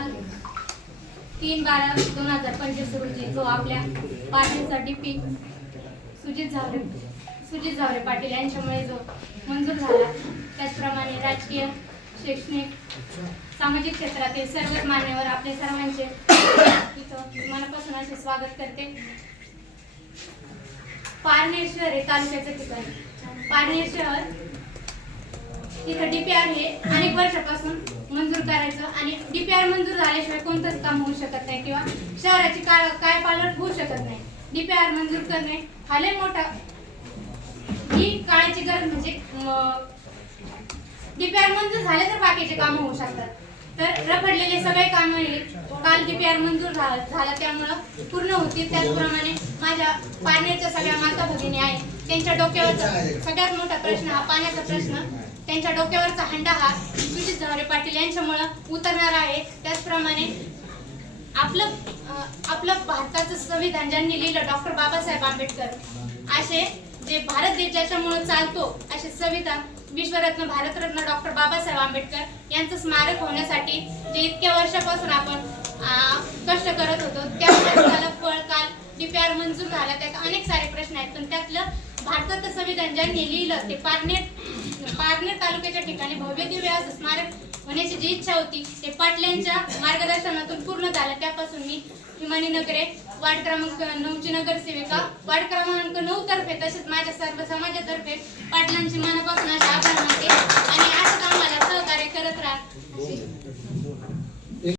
काल 3/12/2025 रोजी जो आपल्या पार्टीचा डीपी सुजित झावरे पाटील यांच्यामुळे जो मंजूर झाला, त्याचप्रमाणे राजकीय, शैक्षणिक, सामाजिक क्षेत्रातील सर्वच मान्यवर आपले सर्वांचे इथं मनापासून असे स्वागत करते. पारनेर शहर हे तालुक्याचं ठिकाण. पारनेर शहर इथं डीपीआर हे अनेक वर्षापासून मंजूर करायचं आणि डीपीआर मंजूर झाल्याशिवाय कोणतंच काम होऊ शकत नाही किंवा शहराची काय पालट होऊ शकत नाही. डीपीआर मंजूर करणे हा लय मोठा ही काळाची गरज. म्हणजे डीपीआर मंजूर झाले तर बाकीचे काम होऊ शकतात. तर रखडलेले सगळे काम काल डीपीआर मंजूर झाला त्यामुळं पूर्ण होतील. त्याचप्रमाणे माझ्या पाण्याच्या सगळ्या माता भगिनी आहेत, त्यांच्या डोक्यावरचा सगळ्यात मोठा प्रश्न हा पाण्याचा प्रश्न. त्यांच्या डोक्यावरचा हंडा हा सुजित झावरे पाटील यांच्यामुळं उतरणार आहे. त्याचप्रमाणे आपलं भारताचं संविधान ज्यांनी लिहिलं डॉक्टर बाबासाहेब आंबेडकर, असे जे भारत देश ज्याच्यामुळे चालतो असे संविधान विश्वरत्न भारतरत्न डॉक्टर बाबासाहेब आंबेडकर यांचं स्मारक होण्यासाठी जे इतक्या वर्षापासून आपण कष्ट करत होतो त्या कष्टाला फळ काल डीपीआर मंजूर झाला. त्यात अनेक सारे प्रश्न आहेत, पण त्यातलं भारताचं संविधान ज्यांनी लिहिलं ते पारनेर तालुक्याच्या ठिकाणी भव्य दिव्य असं स्मारक होण्याची जी इच्छा होती ते पाटलांच्या मार्गदर्शनातून पूर्ण झालं. त्यापासून मी हिमानी नगरे वार्ड क्रमांक 9ची नगरसेविका, वार्ड क्रमांक 9 तर्फे तसेच माझ्या सर्व समाजातर्फे पाटलांची मनापासून असे आभार मानते आणि असंच आम्हाला सहकार्य करत राहा.